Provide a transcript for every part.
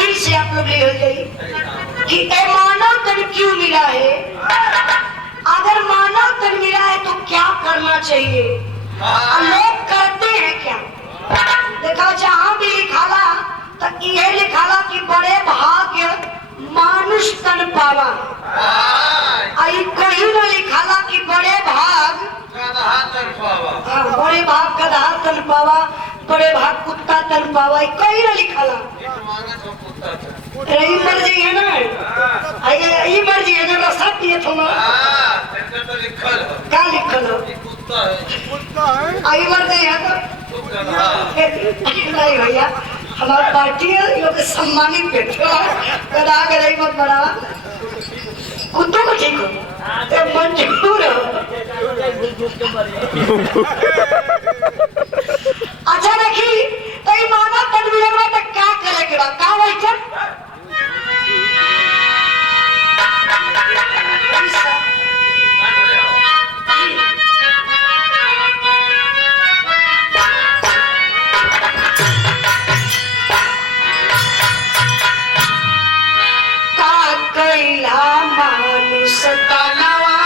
दिल से आप लोग ले गई कि ए मानव तन क्यों मिला है, अगर मानव तन मिला है तो क्या करना चाहिए, लोग करते हैं क्या। देखा जहां भी लिखाला तो ये लिखाला कि बड़े भाग्य मानुष तन पावा, आई कोई न लिखाला कि बड़े भाग बड़े भाग गधा तन पावा, बड़े भाग कुत्ता तन पावा, कोई न लिखाला। यही मर्जी है ना, यही मर्जी है ना, रसा पिए क्या लिखल हो आई मर्जी है तो नहीं भैया हमारी पार्टी है, लोग सम्मानित करा गई मत बड़ा कुत्तों को ठीक हो मंजूर हो। अच्छा देखी तो माना तन बिगड़वा तो क्या करे के बाद का बैठे मानुष तनवा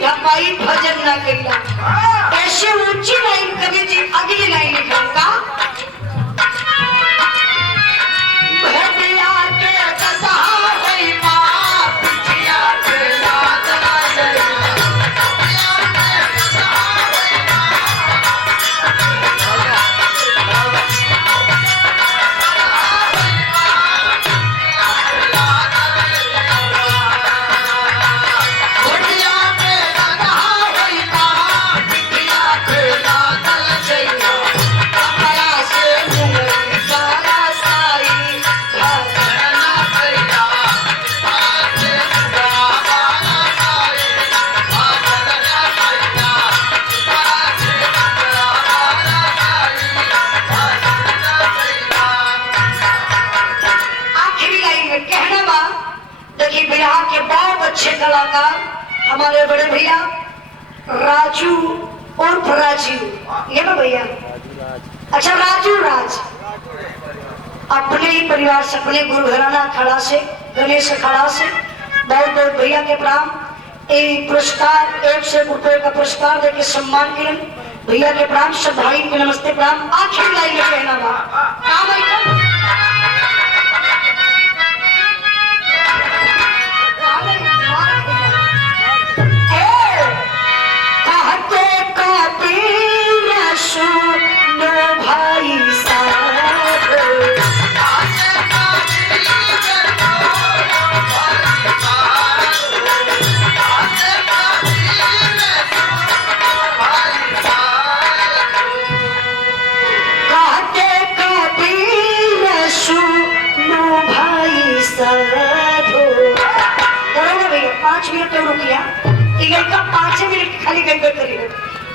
ढपाई भजन न करिया ऐसे ऊंची लाइन कवि जी अगली लाइन लिखा कलाकार हमारे बड़े भैया राजू उर्फ राजीव ये ना भैया अच्छा राजू राज अपने ही परिवार से अपने गुरु घराना खड़ा से गणेश खड़ा से बहुत बहुत भैया के प्रणाम। एक पुरस्कार 100 रुपए का पुरस्कार देके सम्मान के भैया के प्रणाम, सब भाई को नमस्ते प्रणाम। आखिरी लाइन में कहना बा 5 मिनट और रुकिया, कि लड़का 5 मिनट खाली गई करी है।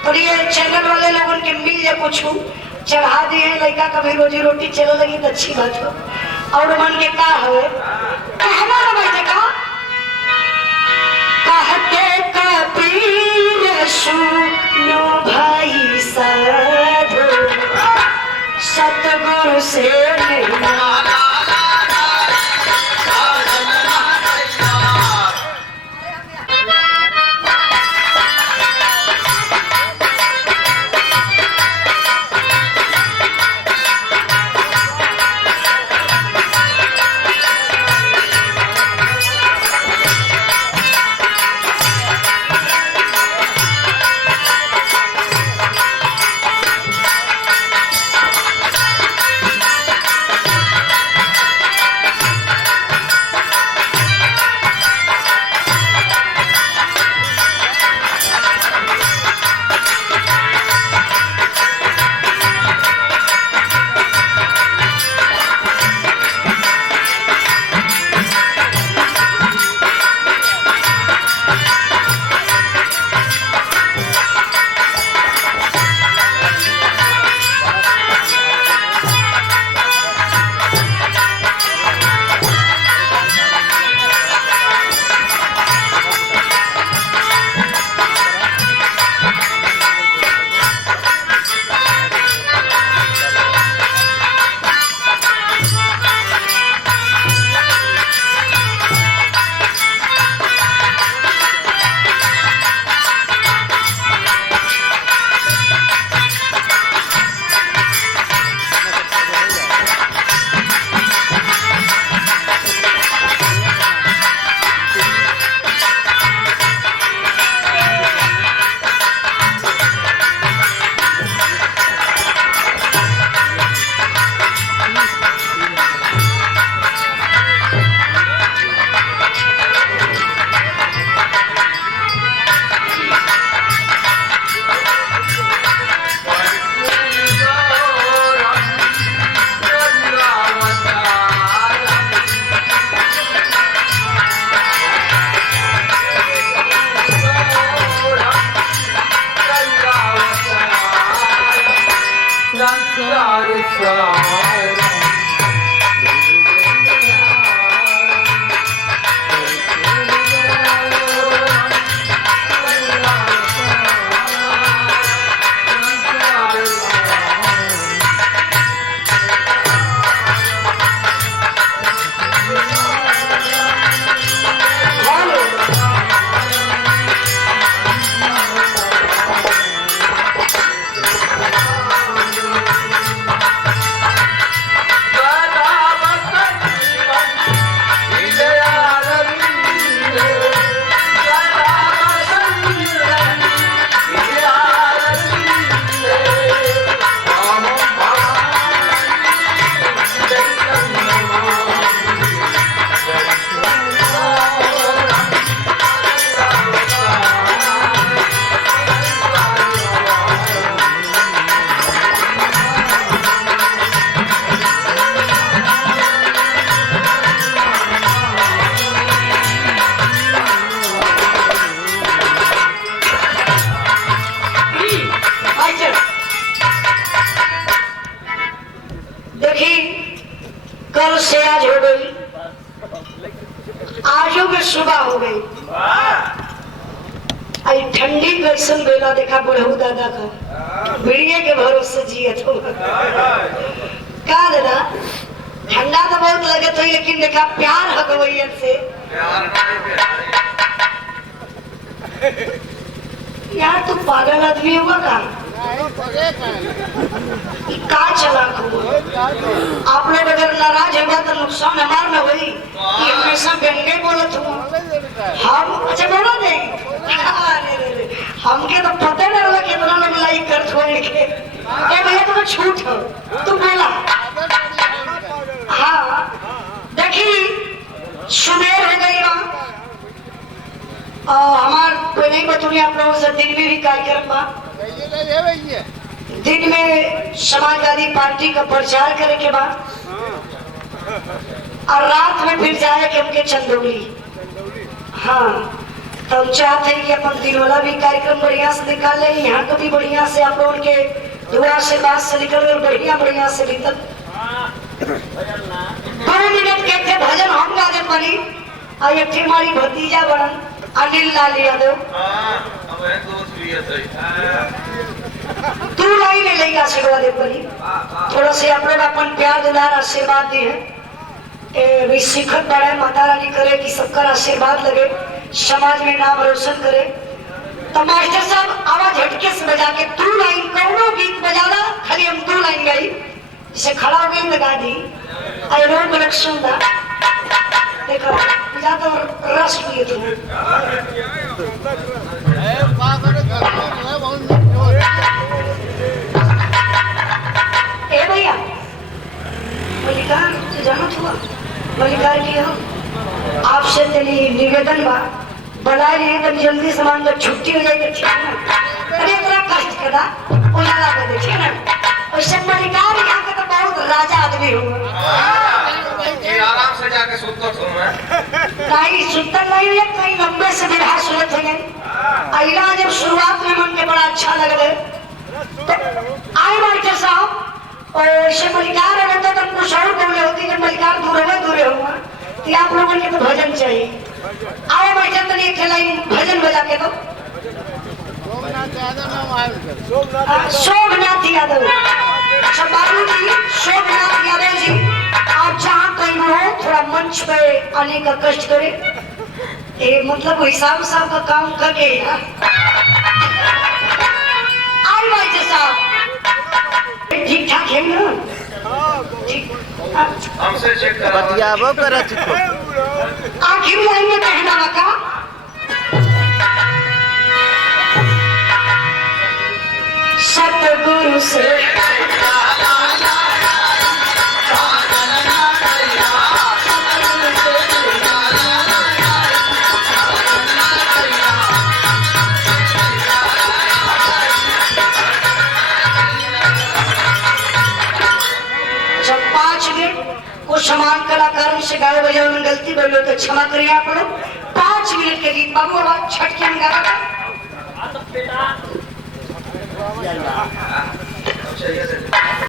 और ये चैनल वाले लोगों के मिल जाए कुछ चढ़ा दिए लड़का कभी रोजी रोटी चले लगी तो अच्छी बात हो। और मन के का है कहना बैठे का कहते कबीर सुनो भाई साधु सतगुरु से नहीं कल से आज हो गई, आजो के सुबह हो गई। आई ठंडी कैसन बेला देखा बुढ़ऊ दादा का बीड़िए के भरोसे जिए तो का दादा ठंडा तो बहुत लगे तो लेकिन देखा प्यार हकवैयन से यार तू पागल आदमी हुआ का चलाक हुआ। आप लोग अगर नाराज होगा तो नुकसान हमार में हुई। ये हमेशा गंगे बोलत हुआ हम अच्छा बोला नहीं हमके तो पता नहीं लगा कितना लोग लाइक कर छोड़ के भैया तुम्हें छूट हो तू बोला। हाँ देखी सुबह हो गई हमार कोई नहीं बतूंगी आप लोगों से दिन में भी कार्यक्रम बा। दिन में समाजवादी पार्टी का प्रचार करे के बाद और रात में फिर जाए के हमके चंदौली। हाँ तो हम चाहते हैं कि अपन दिनवाला भी कार्यक्रम बढ़िया से निकाल ले, यहाँ को भी बढ़िया से आप लोगों के दुआ से बात से निकल गए बढ़िया से भीतर 2 मिनट के थे भजन हम गा दे पानी। और एक थे हमारी भतीजा बनन अनिल लाल यादव तू लाइन ले लेगा आशीर्वाद दे पानी। थोड़ा से आप लोग अपन प्यार दुलार आशीर्वाद दी है भी शिखर बड़े माता रानी करे कि सबका आशीर्वाद लगे, समाज में नाम रोशन करे। तो मास्टर साहब आवाज हटके से बजा के 2 लाइन कौनो गीत बजाना, खाली हम 2 लाइन गाई जिसे खड़ा हो गई लगा दी आई रोड में सुनदा देखो बजा तो रस पिए तुम ए भैया मल्लिकार जहाँ हुआ मल्लिकार की हो आपसे तेरी निवेदन बा बनाए रहे तब जल्दी सामान जब छुट्टी हो जाएगी ठीक है ना। अरे इतना कष्ट करा उजाला कर देखिए ना वैसे मल्लिकार यहाँ का तो बहुत राजा आदमी हो आराम से जाके सुतत हूँ मैं। नहीं सुतत नहीं है कहीं लंबे से बिरहा सुनत है अइला जब शुरुआत में मन के बड़ा अच्छा लगे तो आए मास्टर साहब और ऐसे मल्लिकार रहता तो कुछ और बोले होती जब मल्लिकार दूर हुआ तो आप लोगों के तो भजन चाहिए। आओ मास्टर तो एक लाइन भजन बजा के दो शोभनाथ यादव। अच्छा बाबू जी शोभनाथ यादव जी आप जहाँ कहीं हो थोड़ा मंच पे आने का कष्ट करे मतलब हिसाब का काम करके आई मास्टर साहब ठीक ठाक है ना हमसे चेक करा बतियाबो करत को आखिर लाइन में कहना का सतगुरु से जब 5 मिनट कुछ समान कलाकारों से गाए बजाओ में गलती बोलो तो क्षमा करिए आप लोग। 5 मिनट के गीत बाबू आवाज छठ के में गाना था।